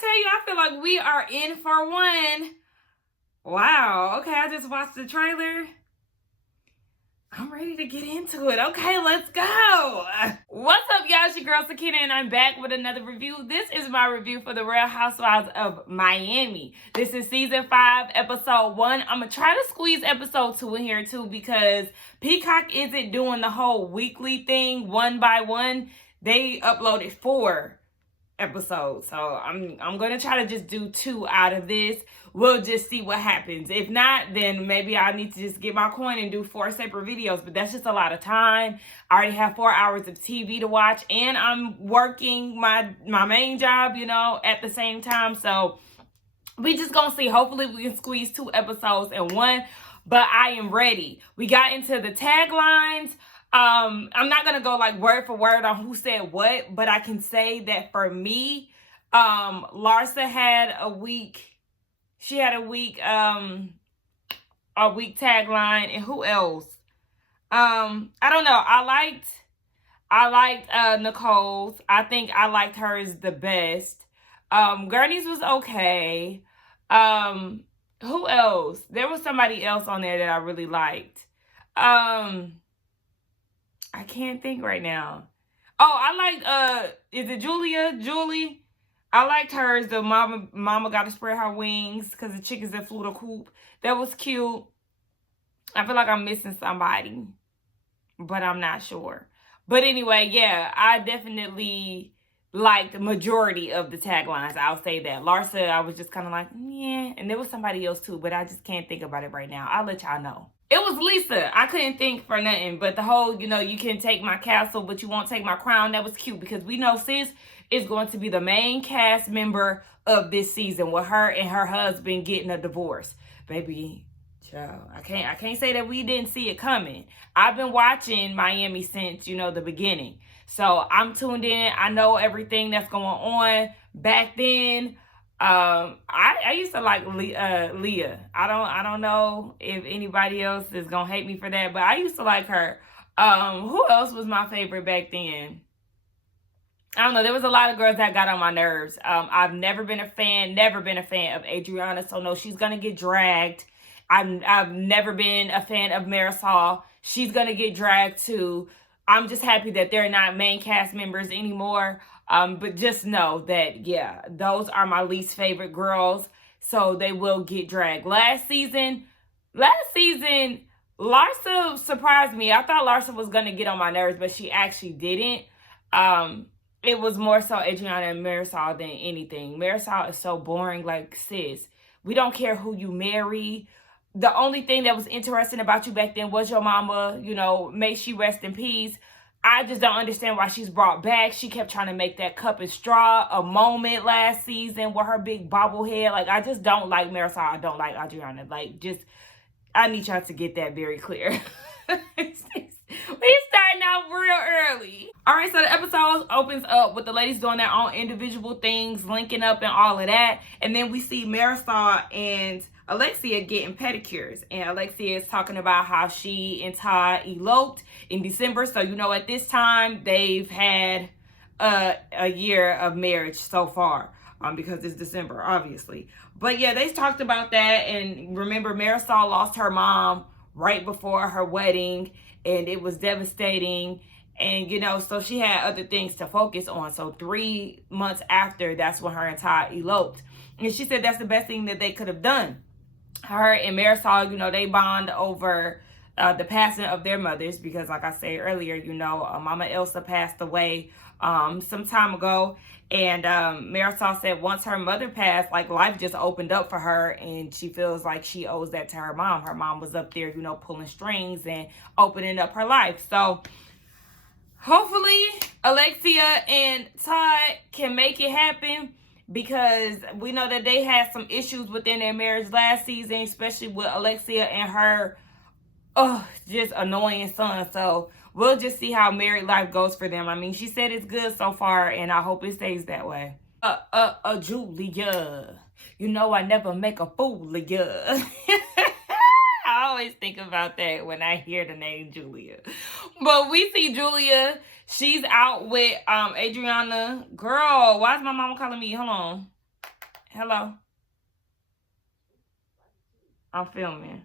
tell you, I feel like we are in for one. Wow. Okay, I just watched the trailer. I'm ready to get into it. Okay, let's go. What's up, y'all? It's your girl, Sakina, and I'm back with another review. This is my review for the Real Housewives of Miami. This is season 5, episode 1. I'm going to try to squeeze episode 2 in here, too, because Peacock isn't doing the whole weekly thing one by one. They uploaded 4 episodes, so I'm going to try to just do 2 out of this. We'll just see what happens. If not, then maybe I need to just get my coin and do 4 separate videos, but that's just a lot of time. I already have 4 hours of TV to watch, and I'm working my main job, you know, at the same time. So we just gonna see. Hopefully we can squeeze 2 episodes in one, but I am ready. We got into the taglines. I'm not gonna go like word for word on who said what, but I can say that for me, Larsa had a week. She had a week tagline, and who else? I don't know. I liked Nicole's. I think I liked hers the best. Gurney's was okay. Who else? There was somebody else on there that I really liked. I can't think right now. Oh, I liked is it Julie? I liked hers. The mama got to spread her wings because the chickens that flew the coop. That was cute. I feel like I'm missing somebody, but I'm not sure. But anyway, yeah, I definitely liked the majority of the taglines. I'll say that. Larsa, I was just kind of like, yeah. And there was somebody else too, but I just can't think about it right now. I'll let y'all know. It was Lisa. I couldn't think for nothing. But the whole, you know, you can take my castle, but you won't take my crown. That was cute because we know sis is going to be the main cast member of this season with her and her husband getting a divorce. Baby, child, I can't say that we didn't see it coming. I've been watching Miami since, you know, the beginning. So I'm tuned in. I know everything that's going on. Back then, I used to like Leah. I don't know if anybody else is gonna hate me for that, but I used to like her. Who else was my favorite back then? I don't know. There was a lot of girls that got on my nerves. I've never been a fan of Adriana, so no, she's gonna get dragged. I've never been a fan of Marisol. She's gonna get dragged too. I'm just happy that they're not main cast members anymore. But just know that, yeah, those are my least favorite girls. So they will get dragged. Last season, Larsa surprised me. I thought Larsa was going to get on my nerves, but she actually didn't. It was more so Adriana and Marisol than anything. Marisol is so boring, like, sis. We don't care who you marry. The only thing that was interesting about you back then was your mama. You know, may she rest in peace. I just don't understand why she's brought back. She kept trying to make that cup and straw a moment last season with her big bobblehead. Like, I just don't like Marisol. I don't like Adriana. Like, just, I need y'all to get that very clear. We starting out real early. All right, so the episode opens up with the ladies doing their own individual things, linking up and all of that. And then we see Marisol and Alexia getting pedicures. And Alexia is talking about how she and Todd eloped in December. So, you know, at this time, they've had a year of marriage so far. Because it's December, obviously. But yeah, they talked about that. And remember, Marisol lost her mom right before her wedding. And it was devastating. And, you know, so she had other things to focus on. So 3 months after, that's when her and Todd eloped. And she said that's the best thing that they could have done. Her and Marisol, you know, they bond over the passing of their mothers. Because like I said earlier, you know, Mama Elsa passed away some time ago. And Marisol said once her mother passed, like, life just opened up for her, and she feels like she owes that to her mom. Her mom was up there, you know, pulling strings and opening up her life. So hopefully Alexia and Todd can make it happen, because we know that they had some issues within their marriage last season, especially with Alexia and her just annoying son. So we'll just see how married life goes for them. I mean, she said it's good so far, and I hope it stays that way. Julia, you know I never make a fool of you. I always think about that when I hear the name Julia. But we see Julia. She's out with Adriana. Girl, why is my mama calling me? Hold on. Hello? I'm filming.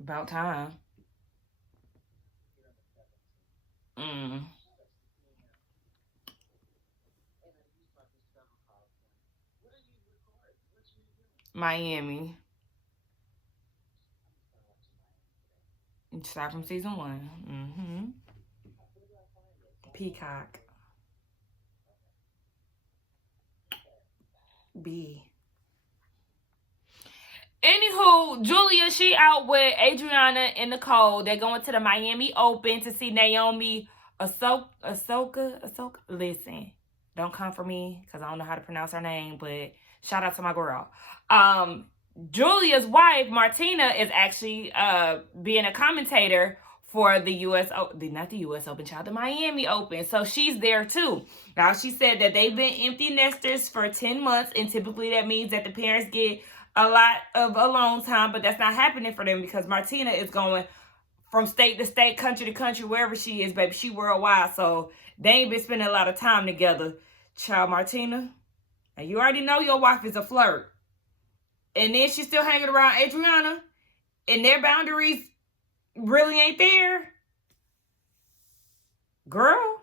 About time. Mm. Miami. Start from season 1. Mm-hmm. Peacock. B. Anywho, Julia, she out with Adriana and Nicole. They're going to the Miami Open to see Naomi Ahsoka. Listen, don't come for me because I don't know how to pronounce her name, but shout out to my girl. Julia's wife, Martina, is actually being a commentator for the not the U.S. Open, child, the Miami Open. So she's there too. Now, she said that they've been empty nesters for 10 months, and typically that means that the parents get a lot of alone time, but that's not happening for them because Martina is going from state to state, country to country, wherever she is, baby. She worldwide, so they ain't been spending a lot of time together. Child, Martina, and you already know your wife is a flirt. And then she's still hanging around Adriana, and their boundaries really ain't there. Girl,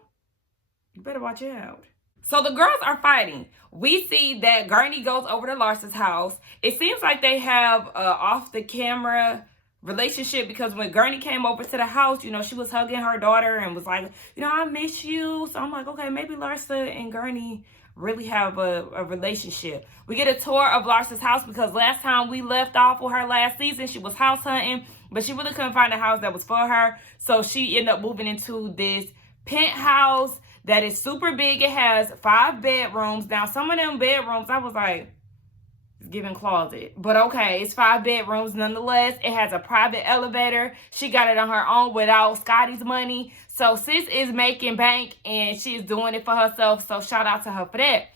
you better watch out. So the girls are fighting. We see that Gurney goes over to Larsa's house. It seems like they have off the camera relationship because when Gurney came over to the house, you know, she was hugging her daughter and was like, you know, I miss you. So I'm like, okay, maybe Larsa and Gurney really have a relationship. We get a tour of Larsa's house because last time we left off with her last season, she was house hunting, but she really couldn't find a house that was for her. So she ended up moving into this penthouse that is super big. It has 5 bedrooms. Now, some of them bedrooms, I was like, it's giving closet. But okay, it's 5 bedrooms nonetheless. It has a private elevator. She got it on her own without Scotty's money. So sis is making bank and she's doing it for herself. So shout out to her for that.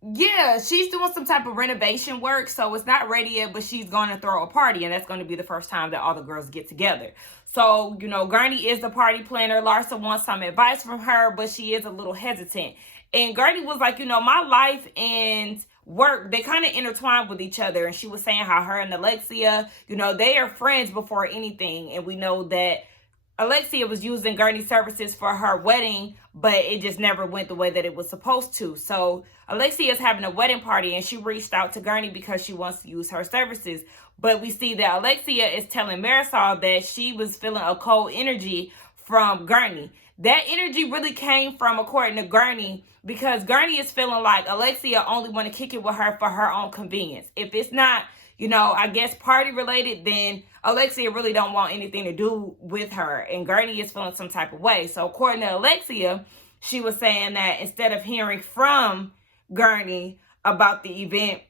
Yeah, she's doing some type of renovation work, so it's not ready yet, but she's going to throw a party, and that's going to be the first time that all the girls get together. So, you know, Gurney is the party planner. Larsa wants some advice from her, but she is a little hesitant. And Gurney was like, you know, my life and work, they kind of intertwine with each other. And she was saying how her and Alexia, you know, they are friends before anything. And we know that Alexia was using Gurney's services for her wedding, but it just never went the way that it was supposed to. So Alexia is having a wedding party, and she reached out to Gurney because she wants to use her services. But we see that Alexia is telling Marisol that she was feeling a cold energy from Gurney. That energy really came from, according to Gurney, because Gurney is feeling like Alexia only want to kick it with her for her own convenience. If it's not, you know, I guess party related, then Alexia really don't want anything to do with her. And Gurney is feeling some type of way. So according to Alexia, she was saying that instead of hearing from Gurney about the event,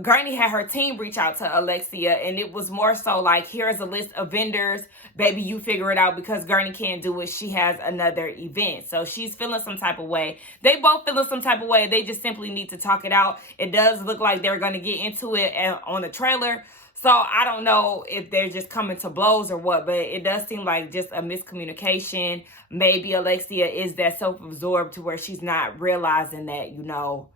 Gurney had her team reach out to Alexia, and it was more so like, here's a list of vendors, baby, you figure it out, because Gurney can't do it. She has another event. So she's feeling some type of way. They both feeling some type of way. They just simply need to talk it out. It does look like they're going to get into it on the trailer. So I don't know if they're just coming to blows or what, but it does seem like just a miscommunication. Maybe Alexia is that self-absorbed to where she's not realizing that, you know,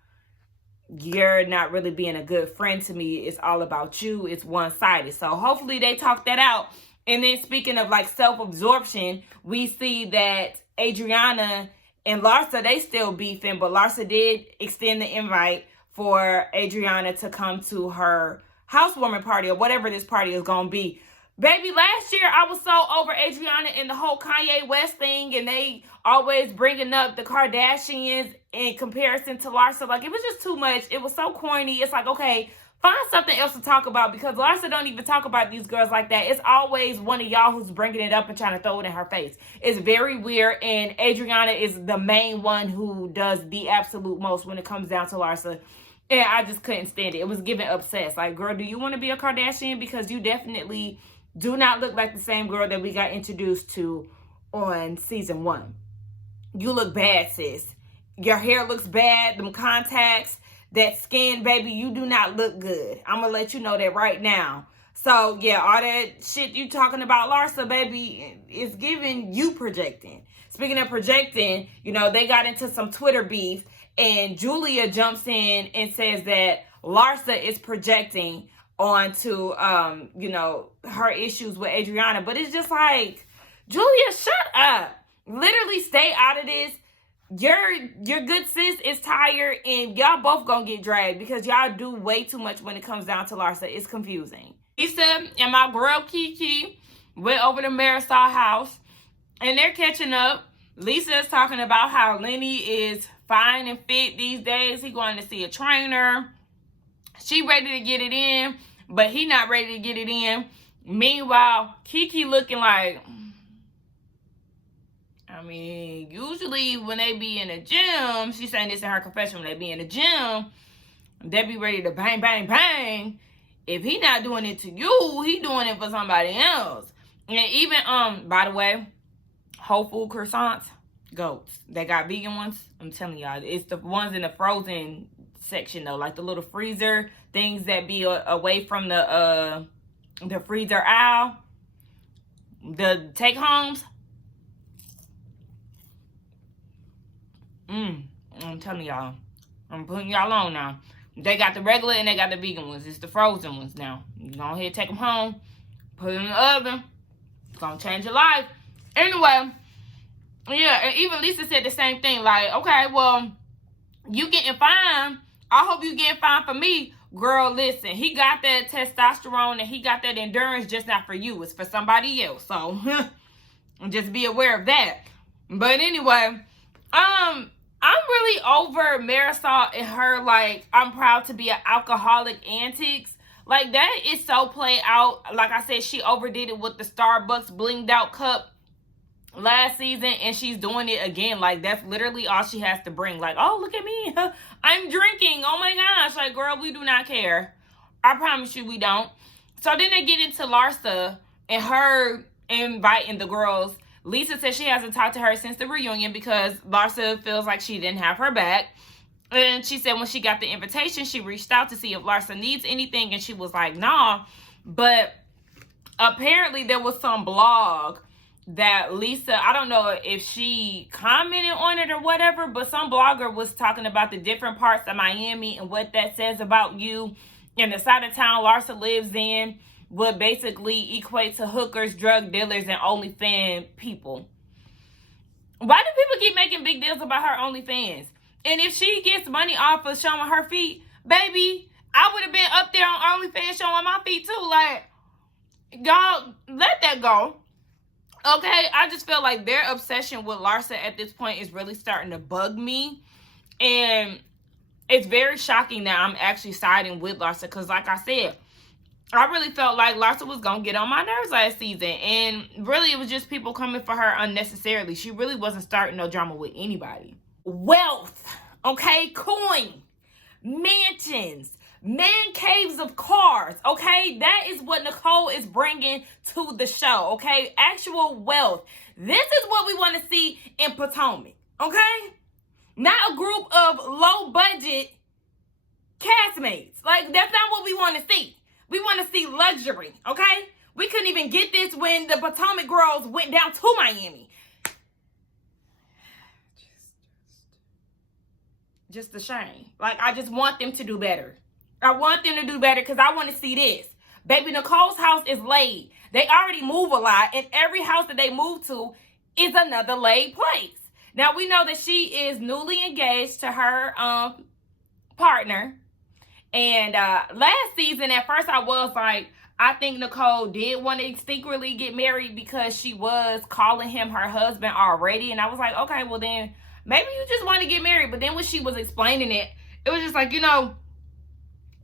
you're not really being a good friend to me. It's all about you. It's one-sided. So hopefully they talk that out. And then speaking of like self-absorption, we see that Adriana and Larsa, they still beefing, but Larsa did extend the invite for Adriana to come to her housewarming party or whatever this party is going to be. Baby, last year I was so over Adriana and the whole Kanye West thing, and they always bringing up the Kardashians in comparison to Larsa. Like, it was just too much. It was so corny. It's like, okay, find something else to talk about, because Larsa don't even talk about these girls like that. It's always one of y'all who's bringing it up and trying to throw it in her face. It's very weird, and Adriana is the main one who does the absolute most when it comes down to Larsa. And I just couldn't stand it. It was giving obsessed. Like, girl, do you want to be a Kardashian? Because you definitely do not look like the same girl that we got introduced to on season 1. You look bad, sis. Your hair looks bad. Them contacts, that skin, baby, you do not look good. I'm going to let you know that right now. So, yeah, all that shit you talking about, Larsa, baby, is giving you projecting. Speaking of projecting, they got into some Twitter beef, and Julia jumps in and says that Larsa is projecting onto, her issues with Adriana. But it's just like, Julia, shut up. Literally stay out of this. Your good sis is tired, and y'all both gonna get dragged because y'all do way too much when it comes down to Larsa. It's confusing. Lisa and my girl Kiki went over to Marisol house, and they're catching up. Lisa is talking about how Lenny is fine and fit these days. He going to see a trainer. She ready to get it in, but he not ready to get it in. Meanwhile, Kiki looking like, usually when they be in the gym, she's saying this in her confession, when they be in the gym, they be ready to bang, bang, bang. If he not doing it to you, he doing it for somebody else. And even, by the way, Whole Food croissants, goats. They got vegan ones. I'm telling y'all, it's the ones in the frozen section though, like the little freezer things that be away from the freezer aisle, the take homes. I'm telling y'all, I'm putting y'all on now. They got the regular and they got the vegan ones. It's the frozen ones now. You go ahead, take them home, put them in the oven. It's gonna change your life. Anyway, yeah, and even Lisa said the same thing. Like, okay, well, you getting fine. I hope you getting fine for me. Girl, listen, he got that testosterone and he got that endurance just not for you. It's for somebody else. So, just be aware of that. But anyway, I'm really over Marisol and her, like, I'm proud to be an alcoholic antics. Like, that is so played out. Like I said, she overdid it with the Starbucks blinged out cup last season, and she's doing it again. Like, that's literally all she has to bring. Like, oh, look at me. I'm drinking. Oh, my gosh. Like, girl, we do not care. I promise you we don't. So then they get into Larsa and her inviting the girls. Lisa says she hasn't talked to her since the reunion because Larsa feels like she didn't have her back. And she said when she got the invitation, she reached out to see if Larsa needs anything, and she was like, nah. But apparently there was some blog that Lisa, I don't know if she commented on it or whatever, but some blogger was talking about the different parts of Miami and what that says about you. And the side of town Larsa lives in would basically equate to hookers, drug dealers, and OnlyFans people. Why do people keep making big deals about her OnlyFans? And if she gets money off of showing her feet, baby, I would have been up there on OnlyFans showing my feet too. Like, y'all, let that go. Okay, I just feel like their obsession with Larsa at this point is really starting to bug me. And it's very shocking that I'm actually siding with Larsa because, like I said, I really felt like Larsa was going to get on my nerves last season. And really, it was just people coming for her unnecessarily. She really wasn't starting no drama with anybody. Wealth, okay? Coin, mansions, man caves of cars, okay? That is what Nicole is bringing to the show, okay? Actual wealth. This is what we want to see in Potomac, okay? Not a group of low-budget castmates. Like, that's not what we want to see. We want to see luxury, okay? We couldn't even get this when the Potomac girls went down to Miami. Just a shame. Like, I just want them to do better. I want them to do better because I want to see this. Baby, Nicole's house is laid. They already move a lot, and every house that they move to is another laid place. Now, we know that she is newly engaged to her partner. And last season, at first, I was like, I think Nicole did want to secretly get married because she was calling him her husband already. And I was like, okay, well then, maybe you just want to get married. But then when she was explaining it, it was just like,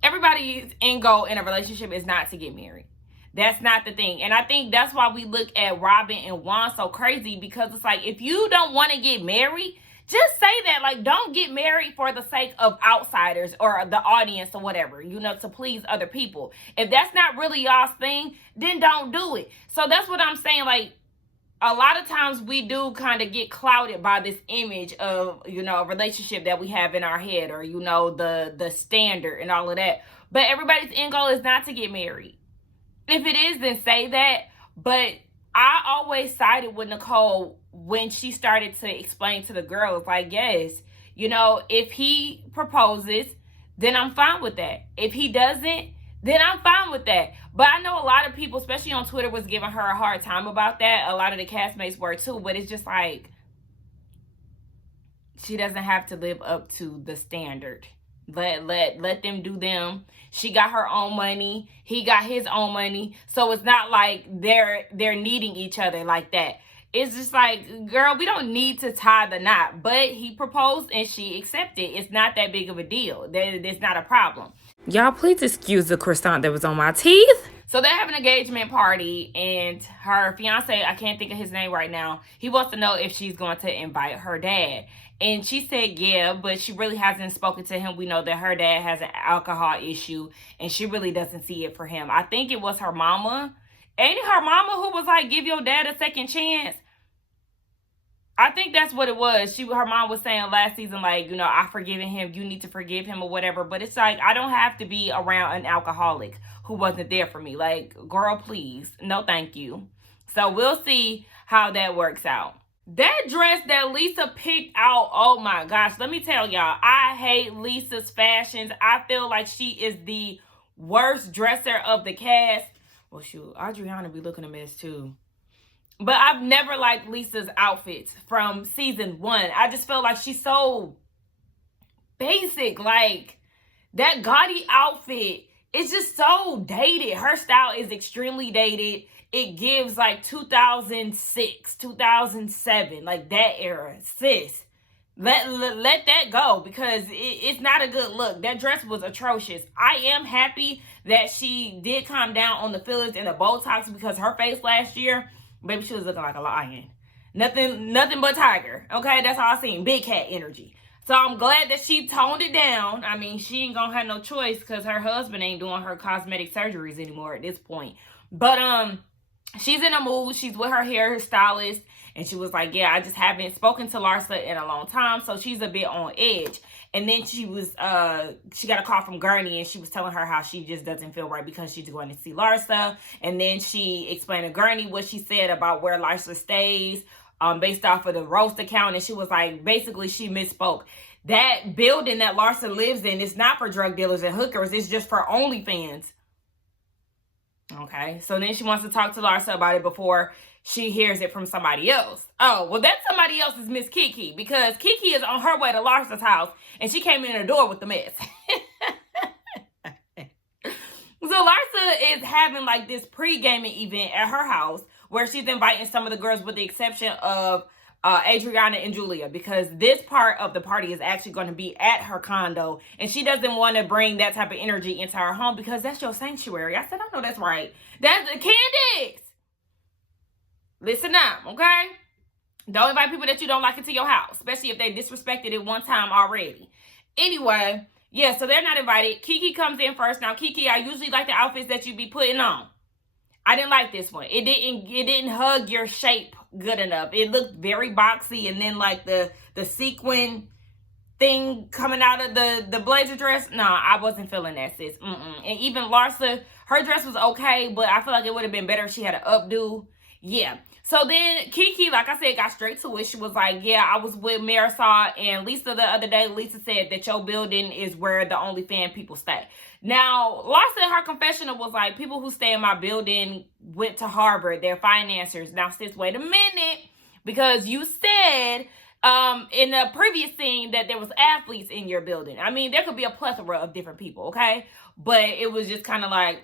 everybody's end goal in a relationship is not to get married. That's not the thing. And I think that's why we look at Robin and Juan so crazy, because it's like, if you don't want to get married, just say that. Like, don't get married for the sake of outsiders or the audience or whatever, to please other people. If that's not really y'all's thing, then don't do it. So that's what I'm saying. Like, a lot of times we do kind of get clouded by this image of, a relationship that we have in our head, or, the standard and all of that. But everybody's end goal is not to get married. If it is, then say that. But I always sided with Nicole when she started to explain to the girls, like, yes, you know, if he proposes, then I'm fine with that. If he doesn't, then I'm fine with that. But I know a lot of people, especially on Twitter, was giving her a hard time about that. A lot of the castmates were too. But it's just like, she doesn't have to live up to the standard. Let them do them. She got her own money. He got his own money. So it's not like they're needing each other like that. It's just like, girl, we don't need to tie the knot. But he proposed and she accepted. It's not that big of a deal. It's not a problem. Y'all, please excuse the croissant that was on my teeth. So they have an engagement party, and her fiance, I can't think of his name right now, he wants to know if she's going to invite her dad. And she said yeah, but she really hasn't spoken to him. We know that her dad has an alcohol issue, and she really doesn't see it for him. I think it was her mama. Ain't it her mama who was like, give your dad a second chance? I think that's what it was. Her mom was saying last season, like, you know, I've forgiven him. You need to forgive him or whatever. But it's like, I don't have to be around an alcoholic who wasn't there for me. Like, girl, please. No, thank you. So we'll see how that works out. That dress that Lisa picked out, oh my gosh. Let me tell y'all, I hate Lisa's fashions. I feel like she is the worst dresser of the cast. Well, shoot, Adriana be looking a mess too. But I've never liked Lisa's outfits from season 1. I just feel like she's so basic. Like, that gaudy outfit is just so dated. Her style is extremely dated. It gives like 2006, 2007, like that era. Sis, let that go, because it's not a good look. That dress was atrocious. I am happy that she did calm down on the fillers and the Botox, because her face last year, baby, she was looking like a lion. Nothing but tiger. Okay, that's all I seen. Big cat energy. So I'm glad that she toned it down. I mean, she ain't gonna have no choice, because her husband ain't doing her cosmetic surgeries anymore at this point. But she's in a mood. She's with her hairstylist, and she was like, yeah, I just haven't spoken to Larsa in a long time, so she's a bit on edge. And then she got a call from Gurney, and she was telling her how she just doesn't feel right because she's going to see Larsa. And then she explained to Gurney what she said about where Larsa stays, based off of the roast account. And she was like, basically, she misspoke. That building that Larsa lives in is not for drug dealers and hookers. It's just for OnlyFans. Okay, so then she wants to talk to Larsa about it before she hears it from somebody else. Oh, well, that somebody else is Miss Kiki, because Kiki is on her way to Larsa's house, and she came in the door with the mess. So Larsa is having like this pre-gaming event at her house where she's inviting some of the girls, with the exception of Adriana and Julia, because this part of the party is actually going to be at her condo, and she doesn't want to bring that type of energy into her home, because that's your sanctuary. I said, I know that's right. That's Candace. Listen up, okay? Don't invite people that you don't like into your house, especially if they disrespected it one time already. Anyway, yeah, so they're not invited. Kiki comes in first. Now, Kiki, I usually like the outfits that you be putting on. I didn't like this one. It didn't hug your shape good enough. It looked very boxy, and then like the sequin thing coming out of the blazer dress. No, I wasn't feeling that, sis. And even Larsa, her dress was okay, but I feel like it would have been better if she had an updo. Yeah. So then Kiki, like I said, got straight to it. She was like, yeah, I was with Marisol and Lisa the other day. Lisa said that your building is where the OnlyFans people stay. Now, Larsa in her confessional was like, people who stay in my building went to Harvard. They're financiers. Now, sis, wait a minute. Because you said in the previous scene that there was athletes in your building. I mean, there could be a plethora of different people, okay? But it was just kind of like,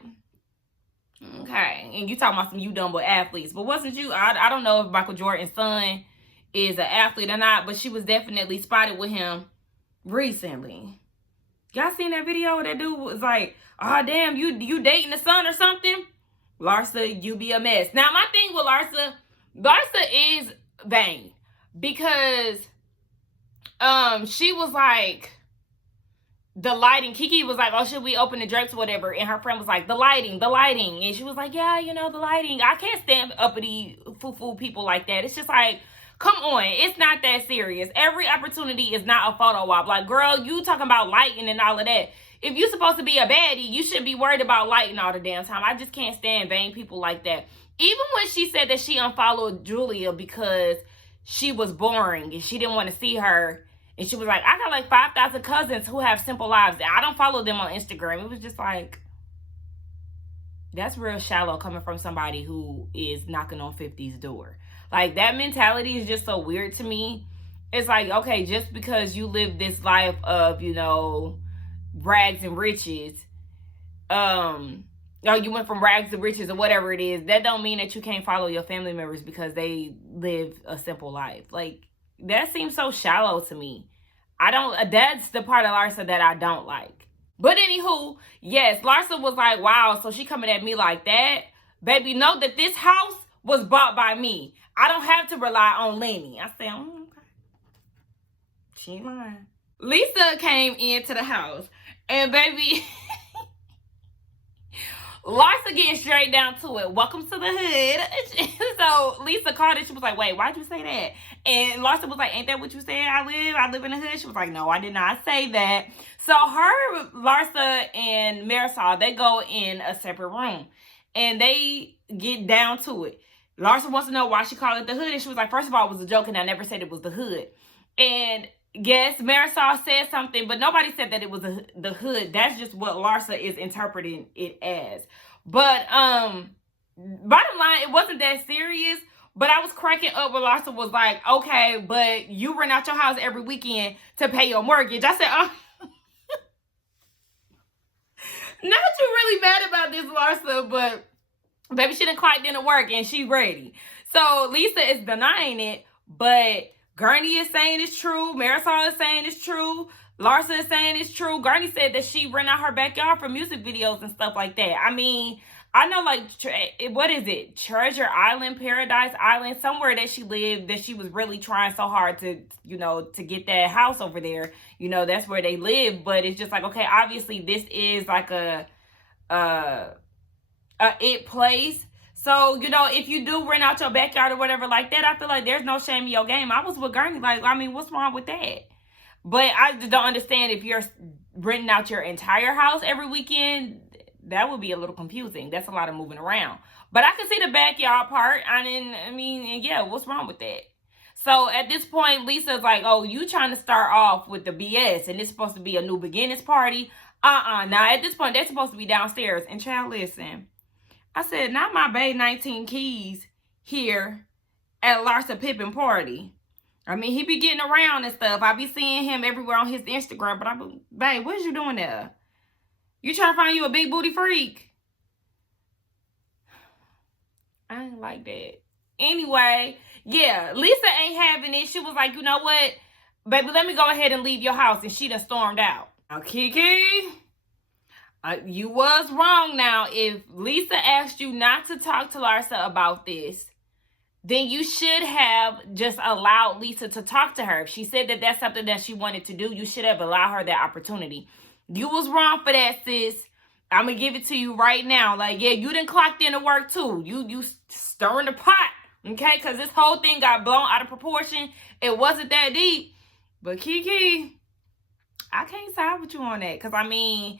okay, and you talking about some you done with athletes, but wasn't you? I don't know if Michael Jordan's son is an athlete or not, but she was definitely spotted with him recently. Y'all seen that video? That dude was like, oh damn, you dating the son or something? Larsa, you be a mess. Now my thing with Larsa is vain, because she was like, the lighting, Kiki was like, oh, should we open the drapes or whatever? And her friend was like, the lighting. And she was like, yeah, you know, the lighting. I can't stand uppity foo-foo people like that. It's just like, Come on, it's not that serious. Every opportunity is not a photo op. Like, girl, you talking about lighting and all of that. If you're supposed to be a baddie, you shouldn't be worried about lighting all the damn time. I just can't stand vain people like that. Even when she said that she unfollowed Julia because she was boring and she didn't want to see her. And she was like, I got like 5,000 cousins who have simple lives. I don't follow them on Instagram. It was just like, that's real shallow coming from somebody who is knocking on 50's door. Like, that mentality is just so weird to me. It's like, okay, just because you live this life of, you know, rags and riches, or you went from rags to riches or whatever it is, that don't mean that you can't follow your family members because they live a simple life. Like, that seems so shallow to me. That's the part of Larsa that I don't like. But anywho, yes, Larsa was like, wow, so she coming at me like that? Baby, know that this house was bought by me. I don't have to rely on Lenny. I said, okay. She ain't lying. Lisa came into the house, and baby, Larsa getting straight down to it. Welcome to the hood. So Lisa called it. She was like, wait, why'd you say that? And Larsa was like, ain't that what you said? I live in the hood. She was like, no, I did not say that. So her, Larsa and Marisol, they go in a separate room and they get down to it. Larsa wants to know why she called it the hood. And she was like, first of all, it was a joke and I never said it was the hood. And yes, Marisol said something, but nobody said that it was the hood. That's just what Larsa is interpreting it as. But bottom line, it wasn't that serious. But I was cracking up when Larsa was like, okay, but you rent out your house every weekend to pay your mortgage. I said, oh. Not you really mad about this, Larsa, but baby, she done clocked into work and she ready. So Lisa is denying it, but Gurney is saying it's true. Marisol is saying it's true. Larsa is saying it's true. Gurney said that she rent out her backyard for music videos and stuff like that. I mean, I know, like, what is it? Treasure Island, Paradise Island, somewhere that she lived, that she was really trying so hard to, you know, to get that house over there. You know, that's where they live. But it's just like, okay, obviously this is like a it place. So, you know, if you do rent out your backyard or whatever like that, I feel like there's no shame in your game. I was with Gurney. Like, I mean, what's wrong with that? But I just don't understand if you're renting out your entire house every weekend. That would be a little confusing. That's a lot of moving around. But I can see the backyard part. I mean, yeah, what's wrong with that? So at this point, Lisa's like, oh, you trying to start off with the BS and it's supposed to be a new beginnings party. Now, at this point, they're supposed to be downstairs. And child, listen. I said, not my Bay 19 Keys here at Larsa Pippen party. I mean, he be getting around and stuff. I be seeing him everywhere on his Instagram. But babe, what is you doing there? You trying to find you a big booty freak? I ain't like that. Anyway, yeah, Lisa ain't having it. She was like, you know what? Baby, let me go ahead and leave your house. And she done stormed out. Now, Kiki, you was wrong now. If Lisa asked you not to talk to Larsa about this, then you should have just allowed Lisa to talk to her. If she said that that's something that she wanted to do, you should have allowed her that opportunity. You was wrong for that, sis. I'm going to give it to you right now. Like, yeah, you done clocked into work too. You stirring the pot, okay? Because this whole thing got blown out of proportion. It wasn't that deep. But Kiki, I can't side with you on that. Because, I mean,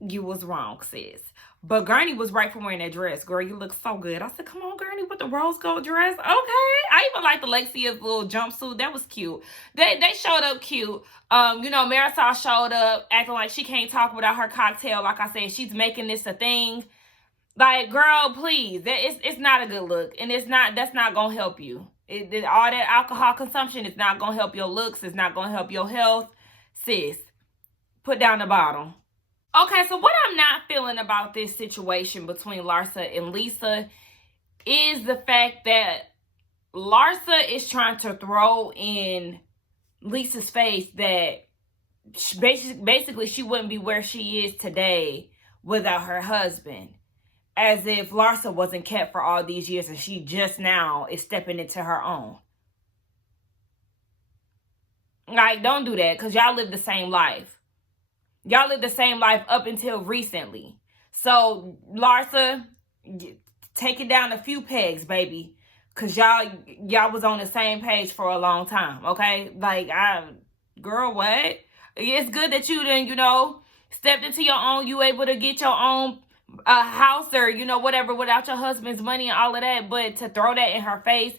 you was wrong, sis. But Gurney was right for wearing that dress. Girl, you look so good. I said, come on, Gurney, with the rose gold dress. Okay. I even liked Alexia's little jumpsuit. That was cute. They showed up cute. You know, Marisol showed up acting like she can't talk without her cocktail. Like I said, she's making this a thing. Like, girl, please. It's not a good look. And that's not going to help you. All that alcohol consumption is not going to help your looks. It's not going to help your health. Sis, put down the bottle. Okay, so what I'm not feeling about this situation between Larsa and Lisa is the fact that Larsa is trying to throw in Lisa's face that basically she wouldn't be where she is today without her husband. As if Larsa wasn't kept for all these years and she just now is stepping into her own. Like, don't do that, because y'all live the same life. Y'all lived the same life up until recently. So, Larsa, take it down a few pegs, baby. Cause y'all was on the same page for a long time, okay? Like, girl, what? It's good that you then, stepped into your own. You able to get your own house or whatever without your husband's money and all of that. But to throw that in her face,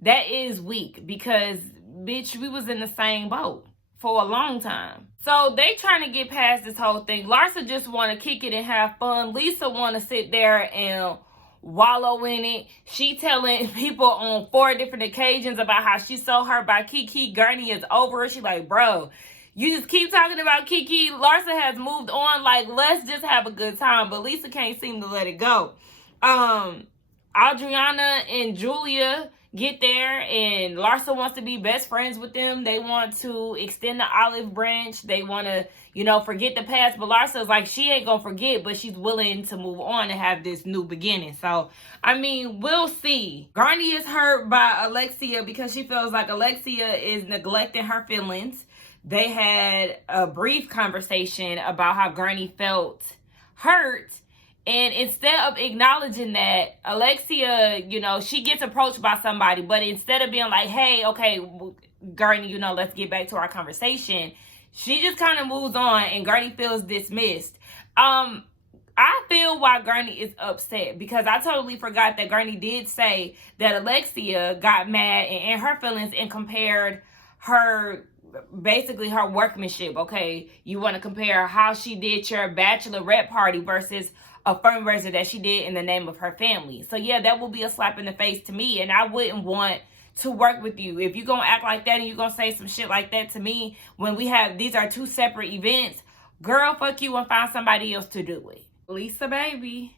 that is weak, because bitch, we was in the same boat for a long time. So they trying to get past this whole thing. Larsa just want to kick it and have fun. Lisa want to sit there and wallow in it. She telling people on 4 different occasions about how she's so hurt by Kiki. Gurney is over it. She like, bro, you just keep talking about Kiki. Larsa has moved on. Like, let's just have a good time. But Lisa can't seem to let it go. Adriana and Julia get there, and Larsa wants to be best friends with them. They want to extend the olive branch. They want to, forget the past. But Larsa's like, she ain't gonna forget, but she's willing to move on and have this new beginning. So, I mean, we'll see. Garni is hurt by Alexia because she feels like Alexia is neglecting her feelings. They had a brief conversation about how Garni felt hurt. And instead of acknowledging that, Alexia, she gets approached by somebody, but instead of being like, hey, okay, Garni, let's get back to our conversation, she just kind of moves on, and Garni feels dismissed. I feel why Garni is upset, because I totally forgot that Garni did say that Alexia got mad and in her feelings and compared basically her workmanship. Okay, you want to compare how she did your bachelorette party versus a fundraiser that she did in the name of her family. So yeah, that will be a slap in the face to me, and I wouldn't want to work with you if you're gonna act like that and you're gonna say some shit like that to me when these are 2 separate events. Girl, fuck you and find somebody else to do it. Lisa, baby,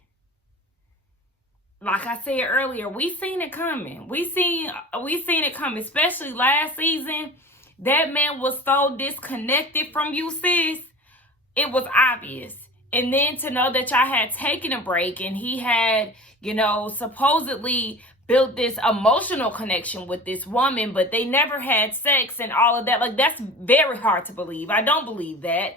like I said earlier, we seen it coming. We seen it coming, especially last season. That man was so disconnected from you, sis. It was obvious. And then to know that y'all had taken a break and he had, supposedly built this emotional connection with this woman, but they never had sex and all of that. Like, that's very hard to believe. I don't believe that.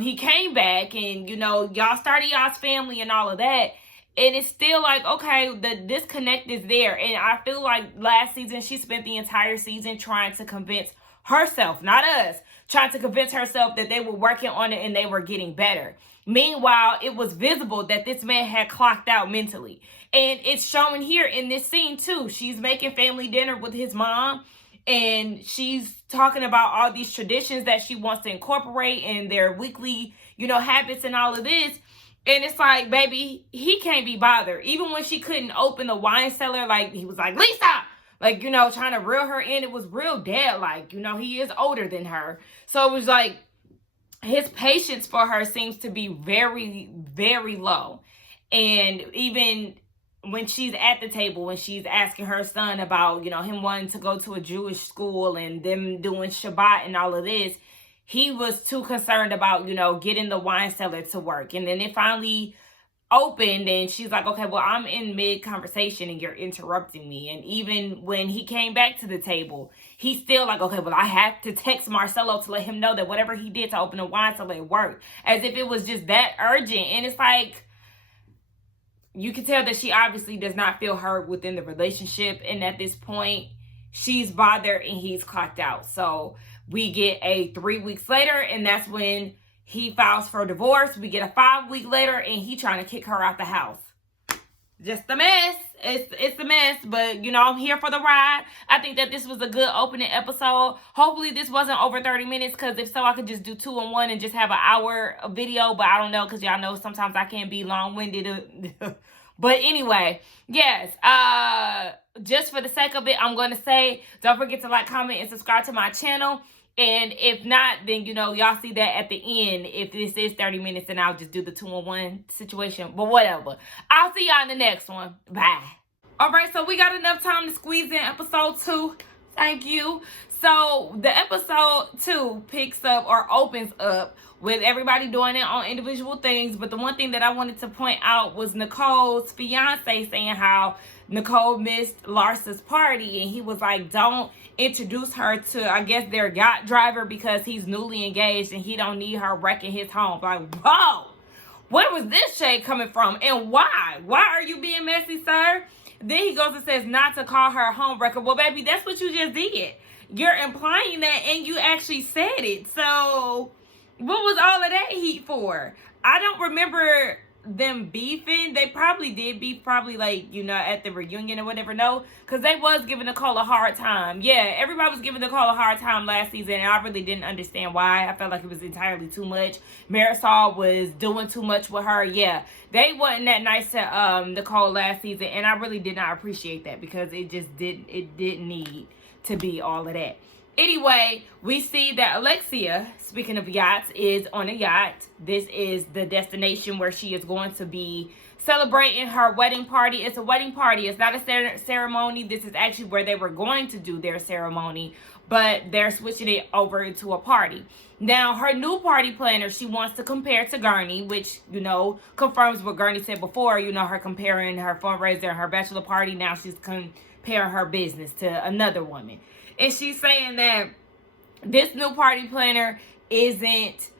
He came back and, y'all started y'all's family and all of that. And it's still like, okay, the disconnect is there. And I feel like last season, she spent the entire season trying to convince herself, not us, trying to convince herself that they were working on it and they were getting better. Meanwhile, it was visible that this man had clocked out mentally. And it's showing here in this scene too. She's making family dinner with his mom, and she's talking about all these traditions that she wants to incorporate in their weekly, habits and all of this. And it's like, baby, he can't be bothered. Even when she couldn't open the wine cellar, like, he was like, Lisa! Like, trying to reel her in. It was real dad-like. He is older than her. So it was like, his patience for her seems to be very, very low. And even when she's at the table, when she's asking her son about, him wanting to go to a Jewish school and them doing Shabbat and all of this, he was too concerned about, getting the wine cellar to work. And then it finally opened and she's like, okay, well, I'm in mid-conversation and you're interrupting me. And even when he came back to the table, he's still like, okay, well, I have to text Marcelo to let him know that whatever he did to open the wine cellar, it worked. As if it was just that urgent. And it's like, you can tell that she obviously does not feel heard within the relationship. And at this point, she's bothered and he's clocked out. So we get a 3 weeks later, and that's when he files for divorce. We get a 5 week later, and he trying to kick her out the house. Just a mess. It's a mess, but I'm here for the ride. I think that this was a good opening episode. Hopefully this wasn't over 30 minutes, because if so, I could just do 2 in 1 and just have an hour of video, but I don't know, because y'all know sometimes I can't be long-winded. But anyway, yes, just for the sake of it, I'm going to say, don't forget to like, comment, and subscribe to my channel. And if not, then, y'all see that at the end. If this is 30 minutes, then I'll just do the 2 in 1 situation. But whatever. I'll see y'all in the next one. Bye. All right, so we got enough time to squeeze in episode 2. Thank you. So the episode 2 picks up or opens up with everybody doing it on individual things. But the one thing that I wanted to point out was Nicole's fiance saying how Nicole missed Larsa's party. And he was like, don't introduce her to, I guess, their yacht driver, because he's newly engaged and he don't need her wrecking his home. Like, whoa, where was this shade coming from? And why? Why are you being messy, sir? Then he goes and says not to call her a homewrecker. Well, baby, that's what you just did. You're implying that, and you actually said it. So what was all of that heat for? I don't remember them beefing. They probably did beef, probably like, you know, at the reunion or whatever. No, because they was giving Nicole a hard time. Yeah, everybody was giving Nicole a hard time last season, and I really didn't understand why. I felt like it was entirely too much. Marisol was doing too much with her. Yeah, they wasn't that nice to Nicole last season, and I really did not appreciate that, because it just didn't need to be all of that. Anyway, we see that Alexia, speaking of yachts, is on a yacht. This is the destination where she is going to be celebrating her wedding party. It's a wedding party. It's not a ceremony. This is actually where they were going to do their ceremony, but they're switching it over into a party. Now, her new party planner, she wants to compare to Gurney, which, you know, confirms what Gurney said before. You know, her comparing her fundraiser and her bachelor party. Now she's comparing her business to another woman. And she's saying that this new party planner isn't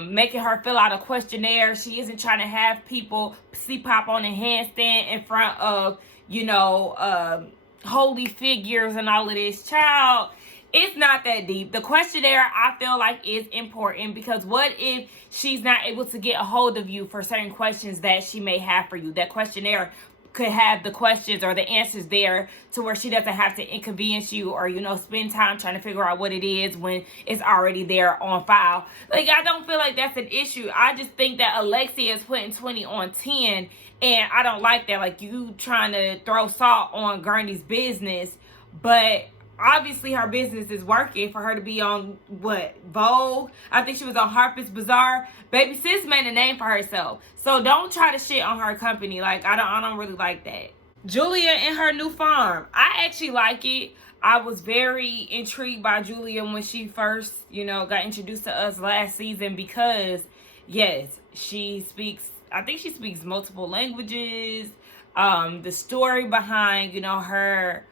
making her fill out a questionnaire. She isn't trying to have people pop on a handstand in front of, you know, holy figures and all of this. Child, it's not that deep. The questionnaire, I feel like, is important, because what if she's not able to get a hold of you for certain questions that she may have for you? That questionnaire could have the questions or the answers there to where she doesn't have to inconvenience you or, you know, spend time trying to figure out what it is when it's already there on file. Like, I don't feel like that's an issue. I just think that Alexia is putting 20 on 10, and I don't like that. Like, you trying to throw salt on Gurney's business, but obviously her business is working for her to be on, what, Vogue? I think she was on Harper's Bazaar. Baby sis made a name for herself. So don't try to shit on her company. Like, I don't really like that. Julia and her new farm. I actually like it. I was very intrigued by Julia when she first, you know, got introduced to us last season, because, yes, she speaks, I think she speaks multiple languages. The story behind, you know, her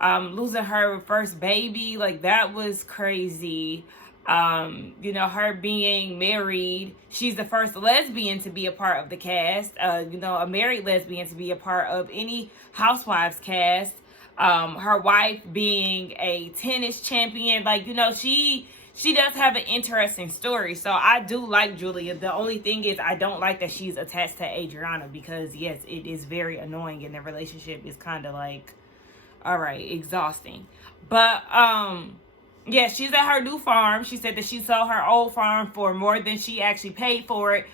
losing her first baby, like, that was crazy. You know, her being married, she's the first lesbian to be a part of the cast, you know, a married lesbian to be a part of any Housewives cast. Her wife being a tennis champion, like, you know, she does have an interesting story. So I do like Julia. The only thing is, I don't like that she's attached to Adriana, because yes, it is very annoying, and their relationship is kind of like, all right, exhausting. But yeah, she's at her new farm. She said that she sold her old farm for more than she actually paid for it.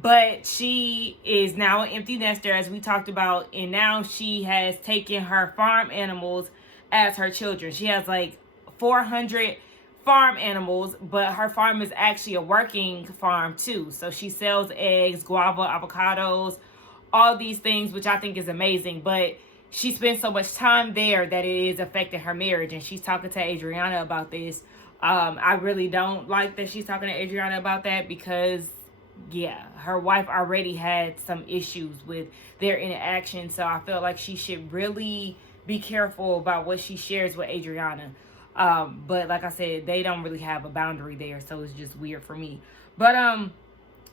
But she is now an empty nester, as we talked about. And now she has taken her farm animals as her children. She has like 400 farm animals, but her farm is actually a working farm too. So she sells eggs, guava, avocados, all these things, which I think is amazing. But she spends so much time there that it is affecting her marriage, and she's talking to Adriana about this. I really don't like that she's talking to Adriana about that, because, yeah, her wife already had some issues with their interaction, so I feel like she should really be careful about what she shares with Adriana. But like I said, they don't really have a boundary there, so it's just weird for me. But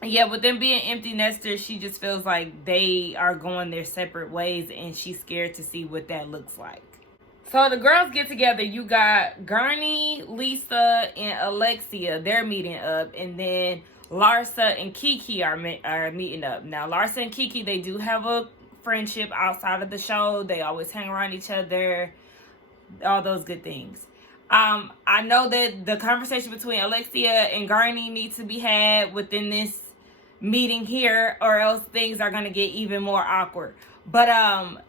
yeah, with them being empty nesters, she just feels like they are going their separate ways, and she's scared to see what that looks like. So the girls get together. You got Gurney, Lisa, and Alexia. They're meeting up. And then Larsa and Kiki are meeting up. Now, Larsa and Kiki, they do have a friendship outside of the show. They always hang around each other. All those good things. I know that the conversation between Alexia and Gurney needs to be had within this meeting here, or else things are going to get even more awkward. But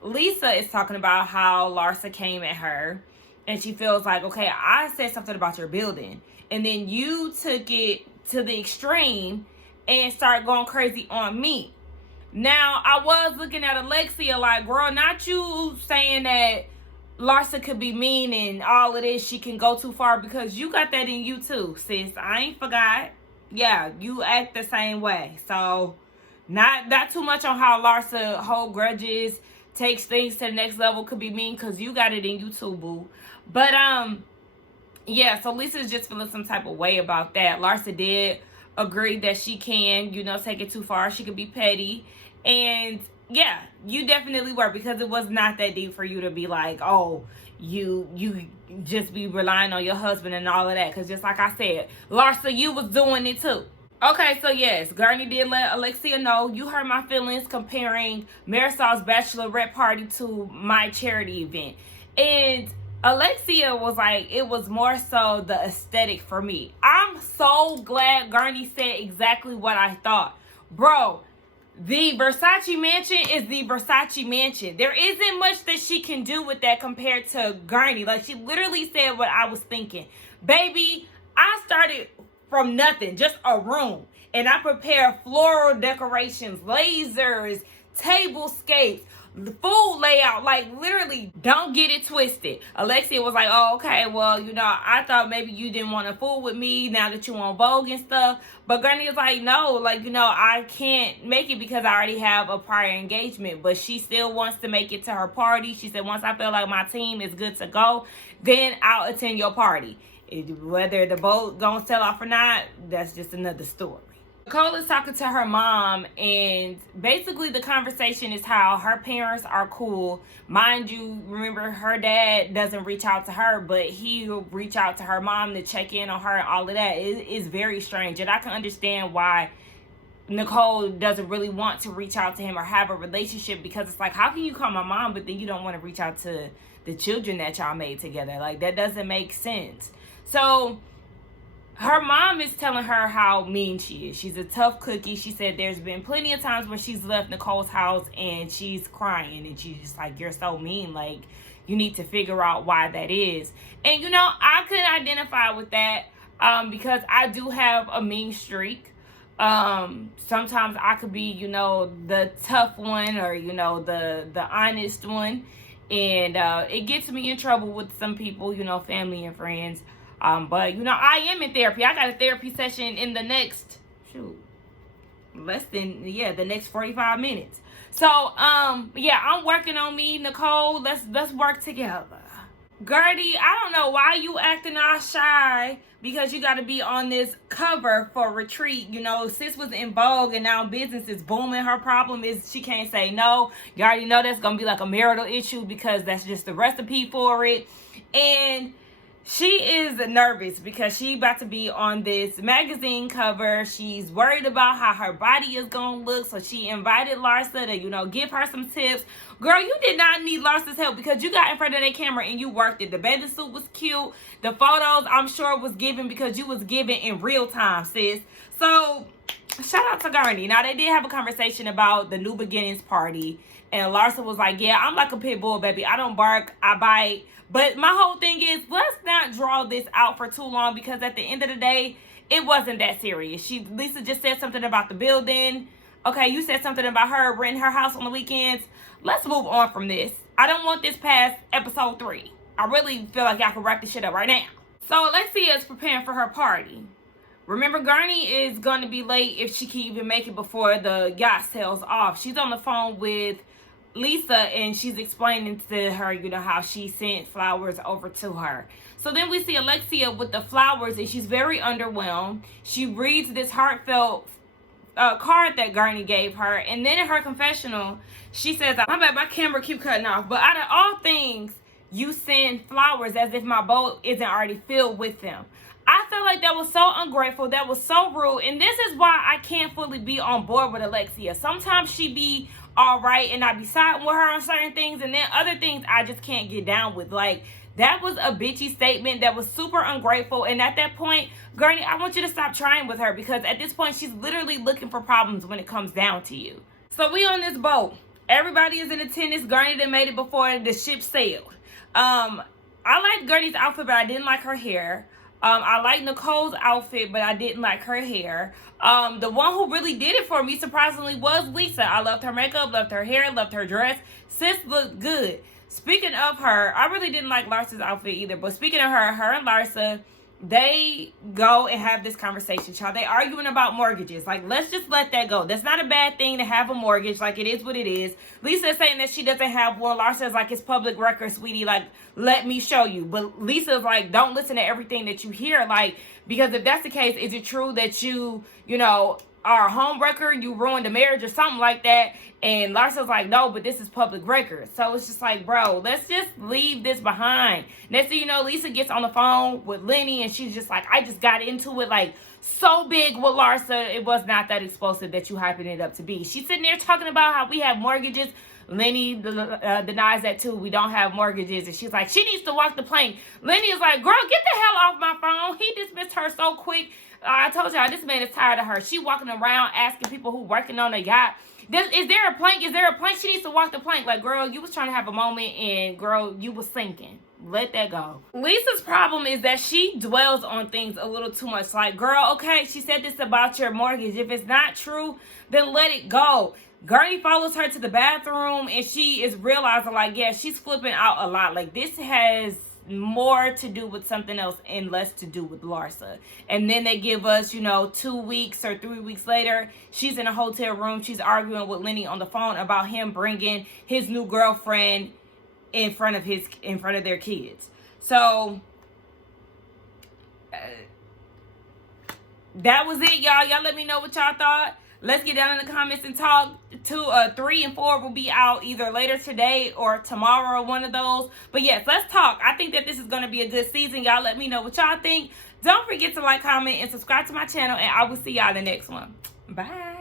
Lisa is talking about how Larsa came at her, and she feels like, okay, I said something about your building, and then you took it to the extreme and started going crazy on me. Now, I was looking at Alexia like, girl, not you saying that Larsa could be mean and all of this, she can go too far, because you got that in you too, sis. I ain't forgot. Yeah, you act the same way. So not too much on how Larsa hold grudges, takes things to the next level, could be mean, because you got it in you too, boo. But yeah, so Lisa's just feeling some type of way about that. Larsa did agree that she can, you know, take it too far. She could be petty. And Yeah, you definitely were, because it was not that deep for you to be like, oh, you just be relying on your husband and all of that. Because just like I said, Larsa, you was doing it too. Okay, so yes, Gurney did let Alexia know. You hurt my feelings comparing Marisol's bachelorette party to my charity event. And Alexia was like, it was more so the aesthetic for me. I'm so glad Gurney said exactly what I thought. Bro, the Versace mansion is the Versace mansion. There isn't much that she can do with that compared to Gurney. Like, she literally said what I was thinking. Baby, I started from nothing, just a room. And I prepared floral decorations, lasers, tablescapes, the food layout. Like, literally, don't get it twisted. Alexia was like, oh, okay, well, I thought maybe you didn't want to fool with me now that you on Vogue and stuff. But Gurney was like, no, like, I can't make it because I already have a prior engagement. But she still wants to make it to her party. She said, once I feel like my team is good to go, then I'll attend your party. Whether the boat gonna sell off or not, that's just another story. Nicole is talking to her mom, and basically the conversation is how her parents are cool. Mind you, remember, her dad doesn't reach out to her, but he'll reach out to her mom to check in on her and all of that. It is very strange, and I can understand why Nicole doesn't really want to reach out to him or have a relationship, because it's like, how can you call my mom, but then you don't want to reach out to the children that y'all made together? Like, that doesn't make sense. So her mom is telling her how mean she is. She's a tough cookie. She said there's been plenty of times when she's left Nicole's house and she's crying, and she's just like, you're so mean. Like, you need to figure out why that is. And, I could identify with that because I do have a mean streak. Sometimes I could be, the tough one, or, the honest one. And it gets me in trouble with some people, family and friends. But, I am in therapy. I got a therapy session in the next, the next 45 minutes. So, yeah, I'm working on me, Nicole. Let's work together. Gertie, I don't know why you acting all shy because you got to be on this cover for Retreat. Sis was in Vogue and now business is booming. Her problem is she can't say no. You already know that's going to be like a marital issue because that's just the recipe for it. And she is nervous because she about to be on this magazine cover. She's worried about how her body is going to look. So she invited Larsa to, give her some tips. Girl, you did not need Larsa's help because you got in front of that camera and you worked it. The bathing suit was cute. The photos, I'm sure, was given because you was given in real time, sis. So shout out to Gurney. Now, they did have a conversation about the New Beginnings party. And Larsa was like, yeah, I'm like a pit bull, baby. I don't bark, I bite. But my whole thing is, let's not draw this out for too long because at the end of the day, it wasn't that serious. Lisa just said something about the building. Okay, you said something about her renting her house on the weekends. Let's move on from this. I don't want this past episode 3. I really feel like y'all can wrap this shit up right now. So Alexia is preparing for her party. Remember, Gurney is going to be late if she can even make it before the yacht sails off. She's on the phone with Lisa and she's explaining to her, how she sent flowers over to her. So then we see Alexia with the flowers and she's very underwhelmed. She reads this heartfelt card that Gurney gave her, and then in her confessional, she says, my bad, my camera keep cutting off, but out of all things, you send flowers as if my boat isn't already filled with them. I felt like that was so ungrateful. That was so rude. And this is why I can't fully be on board with Alexia. Sometimes she be all right and I be siding with her on certain things, and then other things I just can't get down with. Like, that was a bitchy statement that was super ungrateful. And at that point, Gurney, I want you to stop trying with her because at this point, she's literally looking for problems when it comes down to you. So we on this boat. Everybody is in attendance. Gurney done made it before the ship sailed. I liked Gurney's outfit, but I didn't like her hair. I like Nicole's outfit, but I didn't like her hair. The one who really did it for me, surprisingly, was Lisa. I loved her makeup, loved her hair, loved her dress. Sis looked good. Speaking of her, I really didn't like Larsa's outfit either. But speaking of her and Larsa, they go and have this conversation, child. They arguing about mortgages. Like, let's just let that go. That's not a bad thing to have a mortgage. Like, it is what it is. Lisa's saying that she doesn't have one. Larsa's like, it's public record, sweetie. Like, let me show you. But Lisa's like, don't listen to everything that you hear. Like, because if that's the case, is it true that you are a home wrecker, you ruined the marriage or something like that. And Larsa's like, no, but this is public record. So it's just like, bro, let's just leave this behind. Next thing you know, Lisa gets on the phone with Lenny, and she's just like, I just got into it like so big with Larsa. It was not that explosive that you hyping it up to be. She's sitting there talking about how we have mortgages. Lenny denies that too. We don't have mortgages. And she's like, she needs to walk the plank. Lenny is like, girl, get the hell off my phone. He dismissed her so quick. I told y'all, this man is tired of her. She walking around asking people who working on a yacht, is there a plank? Is there a plank? She needs to walk the plank. Like, girl, you was trying to have a moment, and girl, you was sinking. Let that go. Lisa's problem is that she dwells on things a little too much. Like, girl, okay, she said this about your mortgage. If it's not true, then let it go. Gertie follows her to the bathroom, and she is realizing, like, yeah, she's flipping out a lot. Like, this has more to do with something else and less to do with Larsa. And then they give us, 2 weeks or 3 weeks later, she's in a hotel room. She's arguing with Lenny on the phone about him bringing his new girlfriend in front of their kids. So that was it, y'all. Y'all let me know what y'all thought. Let's get down in the comments and talk. 3 and 4 will be out either later today or tomorrow, or one of those. But yes, let's talk. I think that this is going to be a good season. Y'all let me know what y'all think. Don't forget to like, comment, and subscribe to my channel. And I will see y'all in the next one. Bye.